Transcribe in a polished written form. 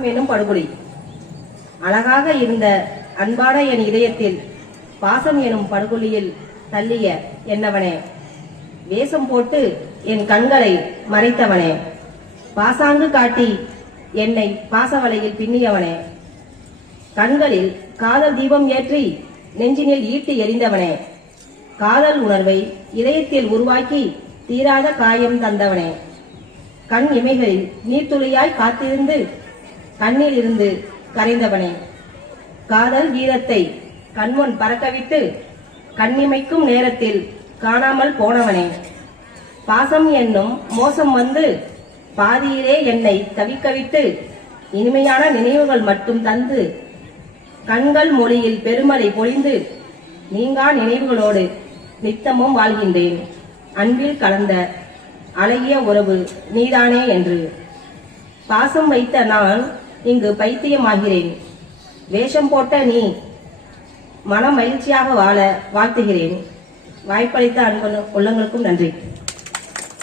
என்னும் படுகொலை அழகாக இருந்த அன்பான என் இதயத்தில் பாசம் எனும் படுகொலியில் தள்ளிய என்னவனே, வேஷம் போட்டு என் கண்களை மறைத்தவனே, பாசாங்கு காட்டி என்னை பாசவலையில் பின்னியவனே, கண்களில் காதல் தீபம் ஏற்றி நெஞ்சினில் ஈட்டி எறிந்தவனே, காதல் உணர்வை இதயத்தில் உருவாக்கி தீராத காயம் தந்தவனே, கண் இமைகளில் நீர்த்துளியாய் காத்திருந்து கண்ணில் இருந்து கரைந்தவனே, காதல் வீரத்தை கண்முன் பறக்கவிட்டு கண்ணிமைக்கும் நேரத்தில் காணாமல் போனவனே, பாசம் என்னும் மோசம் வந்து பாதியிலே என்னை தவிக்கவிட்டு இனிமையான நினைவுகள் மட்டும் தந்து கண்கள் மொழியில் பெருமழை பொழிந்து நீங்கா நினைவுகளோடு நித்தமும் வாழ்கின்றேன். அன்பில் கலந்த அழகிய உறவு நீதானே என்று பாசம் வைத்த நான் இங்கு பைத்தியமாகிறேன். வேஷம் போட்ட நீ மன மகிழ்ச்சியாக வாழ வாழ்த்துகிறேன். வாய்ப்பளித்த அன்பு உள்ளங்களுக்கும் நன்றி.